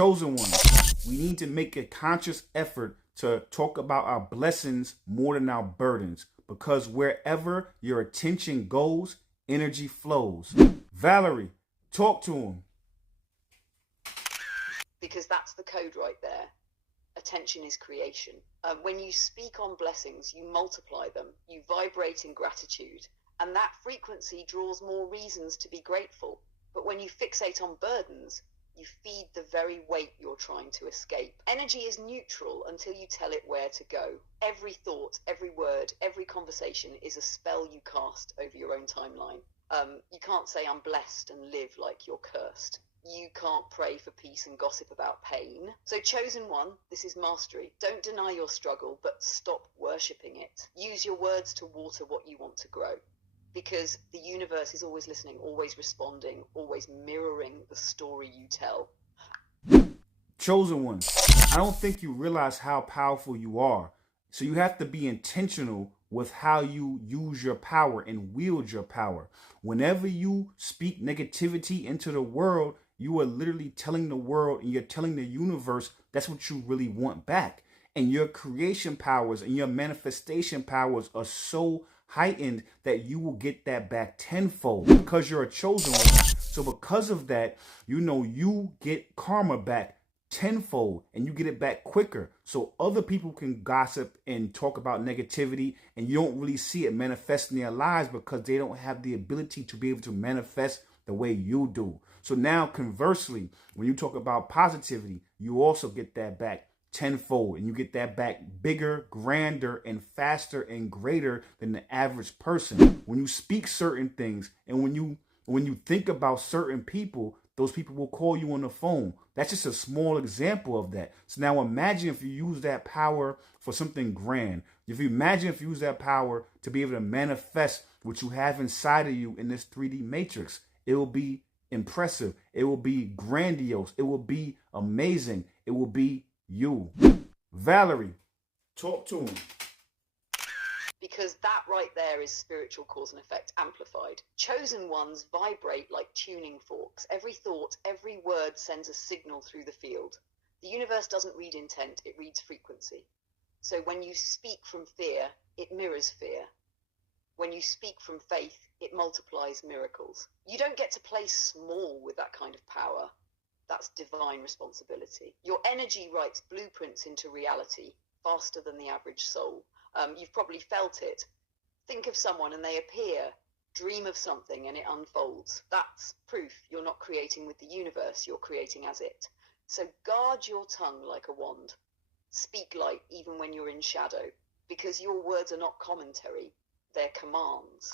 Chosen ones, we need to make a conscious effort to talk about our blessings more than our burdens, because wherever your attention goes, energy flows. Valerie, talk to him. Because that's the code right there. Attention is creation. When you speak on blessings, you multiply them, you vibrate in gratitude, and that frequency draws more reasons to be grateful. But when you fixate on burdens, you feed the very weight you're trying to escape. Energy is neutral until you tell it where to go. Every thought, every word, every conversation is a spell you cast over your own timeline. You can't say I'm blessed and live like you're cursed. You can't pray for peace and gossip about pain. So chosen one, this is mastery. Don't deny your struggle, but stop worshipping it. Use your words to water what you want to grow. Because the universe is always listening, always responding, always mirroring the story you tell. Chosen ones, I don't think you realize how powerful you are. So you have to be intentional with how you use your power and wield your power. Whenever you speak negativity into the world, you are literally telling the world and you're telling the universe that's what you really want back. And your creation powers and your manifestation powers are so heightened that you will get that back tenfold because you're a chosen one. So because of that, you get karma back tenfold and you get it back quicker. So other people can gossip and talk about negativity and you don't really see it manifest in their lives because they don't have the ability to be able to manifest the way you do. So now conversely, when you talk about positivity, you also get that back tenfold, and you get that back bigger, grander, and faster and greater than the average person. When you speak certain things and when you think about certain people, those people will call you on the phone. That's just a small example of that. So now imagine if you use that power for something grand. If you use that power to be able to manifest what you have inside of you in this 3D matrix, it will be impressive. It will be grandiose. It will be amazing. It will be you. Valerie, talk to him. Because that right there is spiritual cause and effect amplified. Chosen ones vibrate like tuning forks. Every thought, every word sends a signal through the field. The universe doesn't read intent, it reads frequency. So when you speak from fear, it mirrors fear. When you speak from faith, it multiplies miracles. You don't get to play small with that kind of power. That's divine responsibility. Your energy writes blueprints into reality faster than the average soul. You've probably felt it. Think of someone and they appear. Dream of something and it unfolds. That's proof you're not creating with the universe, you're creating as it. So guard your tongue like a wand. Speak light even when you're in shadow, because your words are not commentary, they're commands.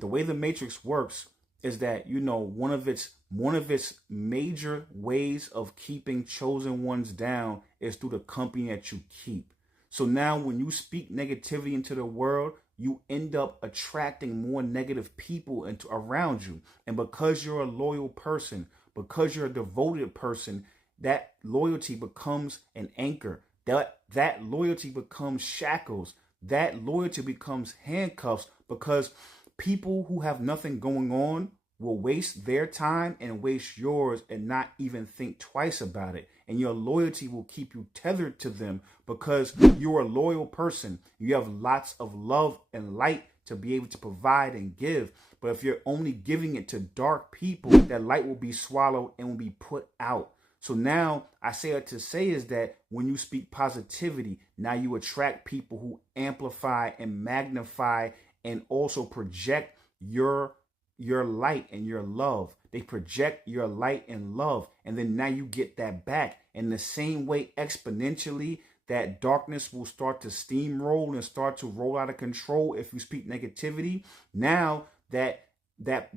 The way the matrix works is that, one of its major ways of keeping chosen ones down is through the company that you keep. So now when you speak negativity into the world, you end up attracting more negative people around you. And because you're a loyal person, because you're a devoted person, that loyalty becomes an anchor. That loyalty becomes shackles. That loyalty becomes handcuffs, because people who have nothing going on will waste their time and waste yours and not even think twice about it. And your loyalty will keep you tethered to them because you're a loyal person. You have lots of love and light to be able to provide and give. But if you're only giving it to dark people, that light will be swallowed and will be put out. So now I say it to say is that when you speak positivity, now you attract people who amplify and magnify and also project your light and your love. They project your light and love. And then now you get that back. In the same way, exponentially, that darkness will start to steamroll and start to roll out of control if you speak negativity. Now that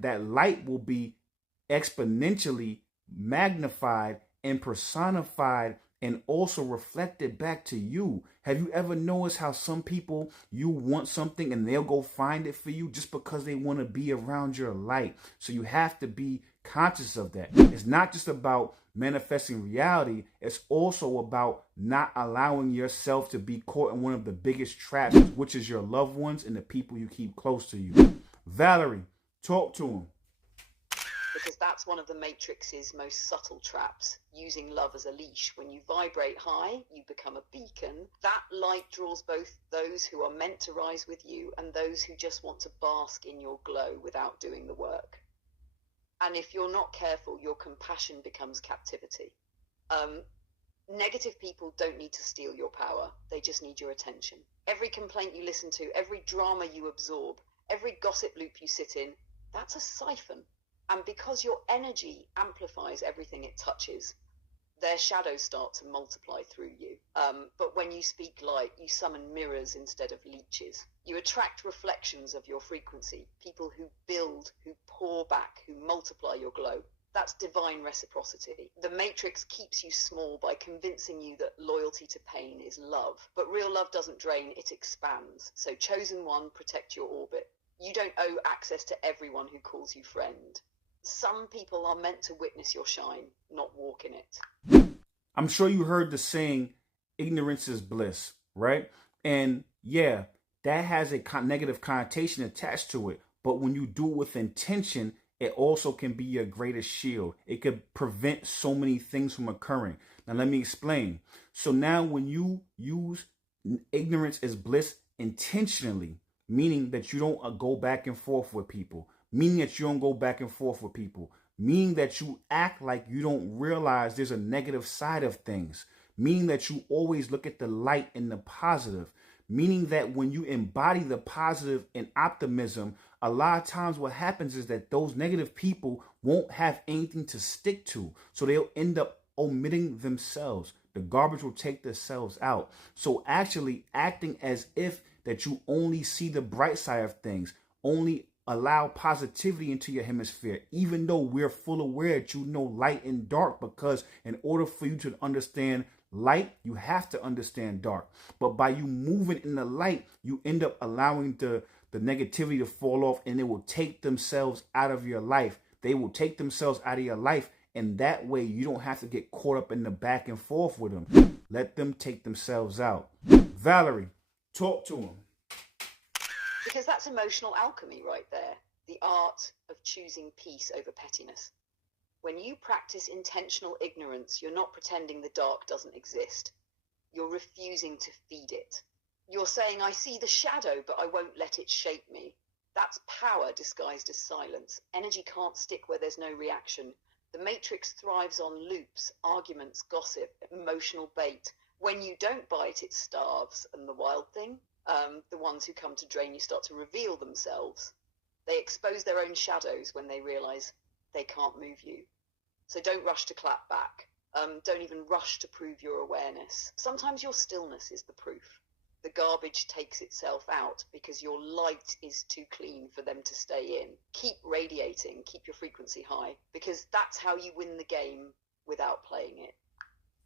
light will be exponentially magnified and personified and also reflected back to you. Have you ever noticed how some people, you want something and they'll go find it for you just because they want to be around your light? So you have to be conscious of that. It's not just about manifesting reality. It's also about not allowing yourself to be caught in one of the biggest traps, which is your loved ones and the people you keep close to you. Valerie, talk to him. The because that's one of the Matrix's most subtle traps, using love as a leash. When you vibrate high, you become a beacon. That light draws both those who are meant to rise with you and those who just want to bask in your glow without doing the work. And if you're not careful, your compassion becomes captivity. Negative people don't need to steal your power. They just need your attention. Every complaint you listen to, every drama you absorb, every gossip loop you sit in, that's a siphon. And because your energy amplifies everything it touches, their shadows start to multiply through you. But when you speak light, you summon mirrors instead of leeches. You attract reflections of your frequency, people who build, who pour back, who multiply your glow. That's divine reciprocity. The Matrix keeps you small by convincing you that loyalty to pain is love. But real love doesn't drain, it expands. So chosen one, protect your orbit. You don't owe access to everyone who calls you friend. Some people are meant to witness your shine, not walk in it. I'm sure you heard the saying, ignorance is bliss, right? And yeah, that has a negative connotation attached to it. But when you do it with intention, it also can be your greatest shield. It could prevent so many things from occurring. Now, let me explain. So now when you use ignorance as bliss intentionally, meaning that you don't go back and forth with people, meaning that you don't go back and forth with people, meaning that you act like you don't realize there's a negative side of things, meaning that you always look at the light and the positive, meaning that when you embody the positive and optimism, a lot of times what happens is that those negative people won't have anything to stick to. So they'll end up omitting themselves. The garbage will take themselves out. So actually acting as if that you only see the bright side of things, only allow positivity into your hemisphere, even though we're full aware that you know light and dark, because in order for you to understand light, you have to understand dark. But by you moving in the light, you end up allowing the negativity to fall off, and it will take themselves out of your life. They will take themselves out of your life, and that way you don't have to get caught up in the back and forth with them. Let them take themselves out. Valerie, talk to them. Because that's emotional alchemy right there. The art of choosing peace over pettiness. When you practice intentional ignorance, you're not pretending the dark doesn't exist. You're refusing to feed it. You're saying, I see the shadow, but I won't let it shape me. That's power disguised as silence. Energy can't stick where there's no reaction. The Matrix thrives on loops, arguments, gossip, emotional bait. When you don't bite, it starves. And the wild thing? The ones who come to drain you start to reveal themselves. They expose their own shadows when they realize they can't move you. So don't rush to clap back. Don't even rush to prove your awareness. Sometimes your stillness is the proof. The garbage takes itself out because your light is too clean for them to stay in. Keep radiating, keep your frequency high, because that's how you win the game without playing it.